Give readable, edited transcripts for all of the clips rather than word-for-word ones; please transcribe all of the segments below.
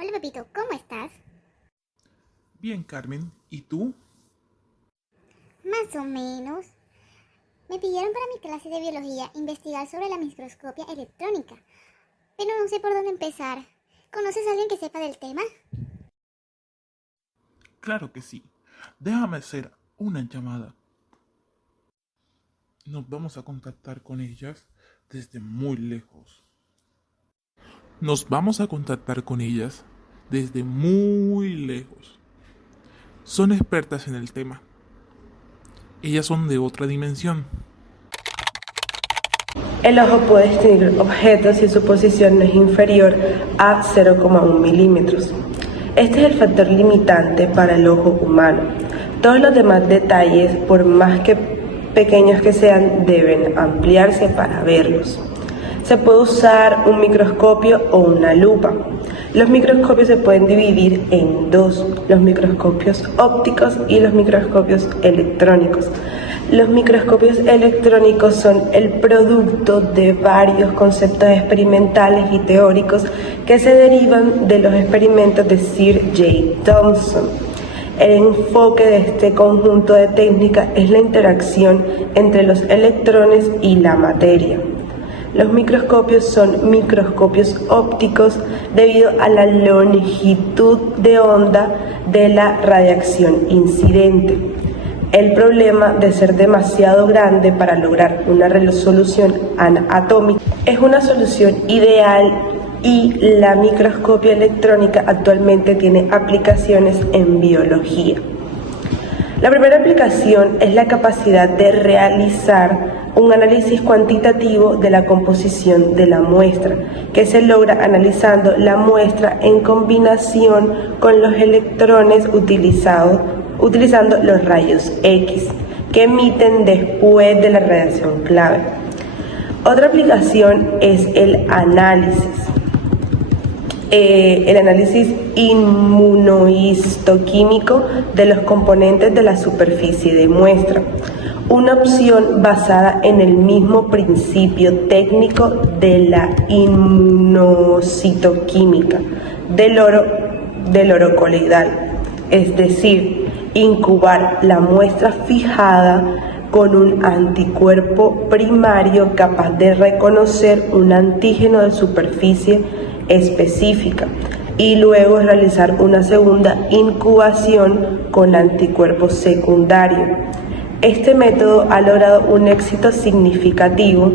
Hola Pepito, ¿cómo estás? Bien, Carmen. ¿Y tú? Más o menos. Me pidieron para mi clase de biología investigar sobre la microscopia electrónica, pero no sé por dónde empezar. ¿Conoces a alguien que sepa del tema? Claro que sí. Déjame hacer una llamada. Nos vamos a contactar con ellas desde muy lejos. Nos vamos a contactar con ellas desde muy lejos. Son expertas en el tema. Ellas son de otra dimensión. El ojo puede distinguir objetos si su posición no es inferior a 0,1 milímetros. Este es el factor limitante para el ojo humano. Todos los demás detalles, por más que pequeños que sean, deben ampliarse para verlos. Se puede usar un microscopio o una lupa. Los microscopios se pueden dividir en dos: los microscopios ópticos y los microscopios electrónicos. Los microscopios electrónicos son el producto de varios conceptos experimentales y teóricos que se derivan de los experimentos de Sir J. Thomson. El enfoque de este conjunto de técnicas es la interacción entre los electrones y la materia. Los microscopios son microscopios ópticos debido a la longitud de onda de la radiación incidente. El problema de ser demasiado grande para lograr una resolución atómica es una solución ideal, y la microscopia electrónica actualmente tiene aplicaciones en biología. La primera aplicación es la capacidad de realizar un análisis cuantitativo de la composición de la muestra, que se logra analizando la muestra en combinación con los electrones utilizando los rayos X, que emiten después de la radiación clave. Otra aplicación es el análisis inmunohistoquímico de los componentes de la superficie de muestra, una opción basada en el mismo principio técnico de la inmunocitoquímica del oro coloidal, es decir, incubar la muestra fijada con un anticuerpo primario capaz de reconocer un antígeno de superficie específica y luego realizar una segunda incubación con anticuerpo secundario. Este método ha logrado un éxito significativo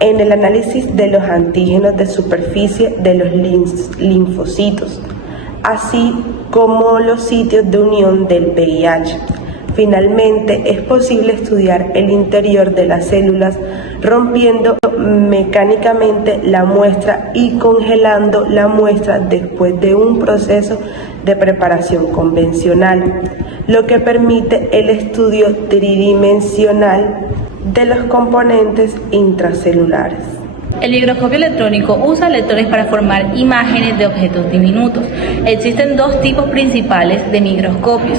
en el análisis de los antígenos de superficie de los linfocitos, así como los sitios de unión del VIH. Finalmente, es posible estudiar el interior de las células rompiendo mecánicamente la muestra y congelando la muestra después de un proceso de preparación convencional, lo que permite el estudio tridimensional de los componentes intracelulares. El microscopio electrónico usa electrones para formar imágenes de objetos diminutos. Existen dos tipos principales de microscopios: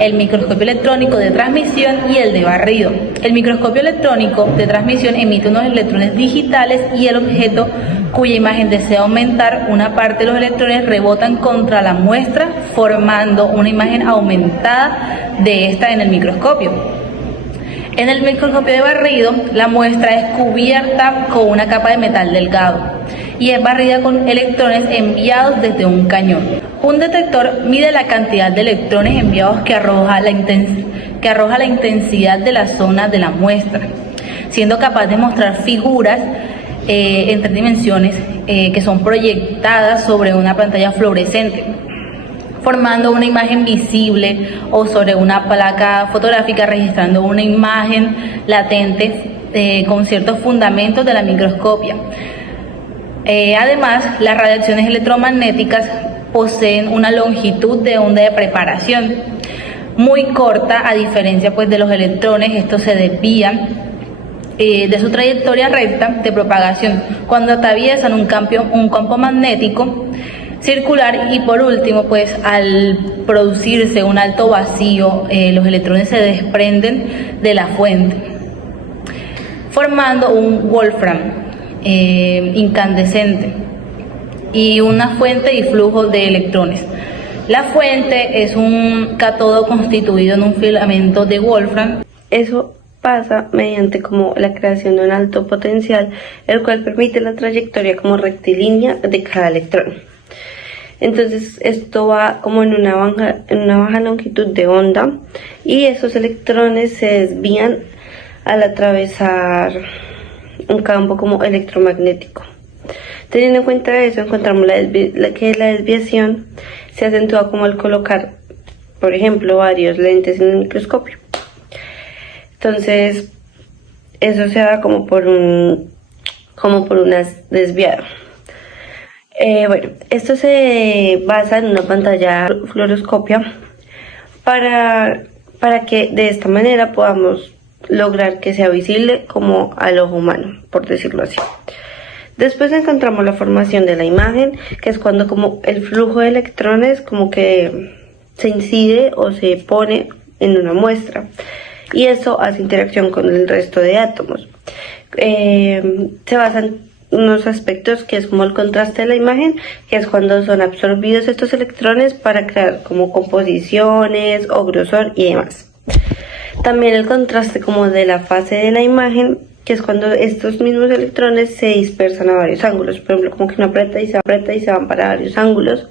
el microscopio electrónico de transmisión y el de barrido. El microscopio electrónico de transmisión emite unos electrones digitales y el objeto cuya imagen desea aumentar, una parte de los electrones rebotan contra la muestra, formando una imagen aumentada de esta en el microscopio. En el microscopio de barrido, la muestra es cubierta con una capa de metal delgado y es barrida con electrones enviados desde un cañón. Un detector mide la cantidad de electrones enviados que arroja la intensidad de la zona de la muestra, siendo capaz de mostrar figuras en 3 dimensiones que son proyectadas sobre una pantalla fluorescente, formando una imagen visible, o sobre una placa fotográfica registrando una imagen latente con ciertos fundamentos de la microscopia. Además, las radiaciones electromagnéticas poseen una longitud de onda de preparación muy corta, a diferencia de los electrones. Estos se desvían de su trayectoria recta de propagación cuando atraviesan un campo magnético circular, y por último, al producirse un alto vacío, los electrones se desprenden de la fuente, formando un wolfram incandescente. y una fuente y flujo de electrones. La fuente es un cátodo constituido en un filamento de Wolfram. Eso pasa mediante como la creación de un alto potencial, el cual permite la trayectoria como rectilínea de cada electrón. Entonces esto va como en una baja longitud de onda y esos electrones se desvían al atravesar un campo como electromagnético. Teniendo en cuenta eso, encontramos que la desviación se acentúa como al colocar, por ejemplo, varios lentes en el microscopio. Entonces, eso se da como por un desviado. Bueno, esto se basa en una pantalla fluoroscopia para que de esta manera podamos lograr que sea visible como al ojo humano, por decirlo así. Después encontramos la formación de la imagen, que es cuando como el flujo de electrones como que se incide o se pone en una muestra y eso hace interacción con el resto de átomos. Se basan unos aspectos que es como el contraste de la imagen, que es cuando son absorbidos estos electrones para crear como composiciones o grosor y demás. También el contraste como de la fase de la imagen, que es cuando estos mismos electrones se dispersan a varios ángulos, por ejemplo como que uno aprieta y se van para varios ángulos.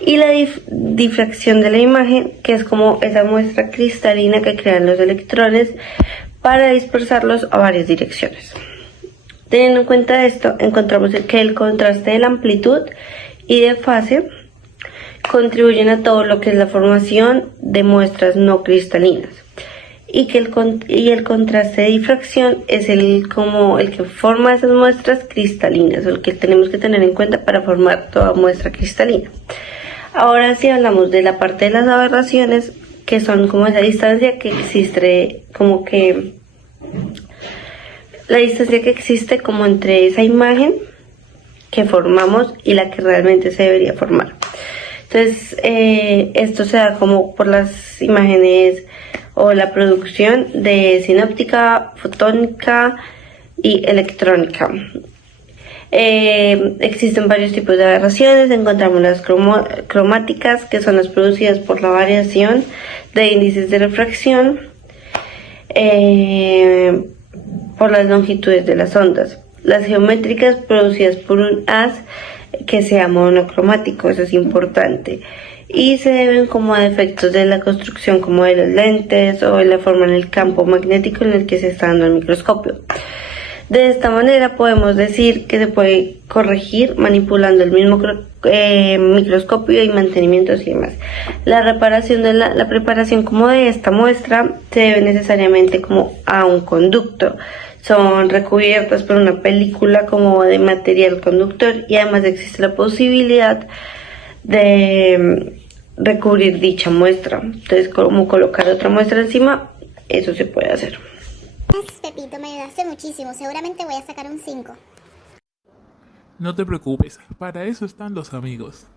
Y la difracción de la imagen, que es como esa muestra cristalina que crean los electrones para dispersarlos a varias direcciones. Teniendo en cuenta esto, encontramos que el contraste de la amplitud y de fase contribuyen a todo lo que es la formación de muestras no cristalinas. Y que el contraste de difracción es el que forma esas muestras cristalinas, o el que tenemos que tener en cuenta para formar toda muestra cristalina. Ahora sí hablamos de la parte de las aberraciones, que son como esa distancia que existe, la distancia que existe como entre esa imagen que formamos y la que realmente se debería formar. Entonces, esto se da como por las imágenes o la producción de sinóptica, fotónica y electrónica. Existen varios tipos de aberraciones. Encontramos las cromáticas, que son las producidas por la variación de índices de refracción por las longitudes de las ondas. Las geométricas, producidas por un haz que sea monocromático, eso es importante, y se deben como a defectos de la construcción como de los lentes o de la forma en el campo magnético en el que se está dando el microscopio. De esta manera podemos decir que se puede corregir manipulando el mismo microscopio y mantenimientos y demás. La preparación como de esta muestra se debe necesariamente como a un conducto. Son recubiertas por una película como de material conductor y además existe la posibilidad de recubrir dicha muestra. Entonces, como colocar otra muestra encima, eso se puede hacer. Gracias, Pepito, me ayudaste muchísimo. Seguramente voy a sacar un 5. No te preocupes, para eso están los amigos.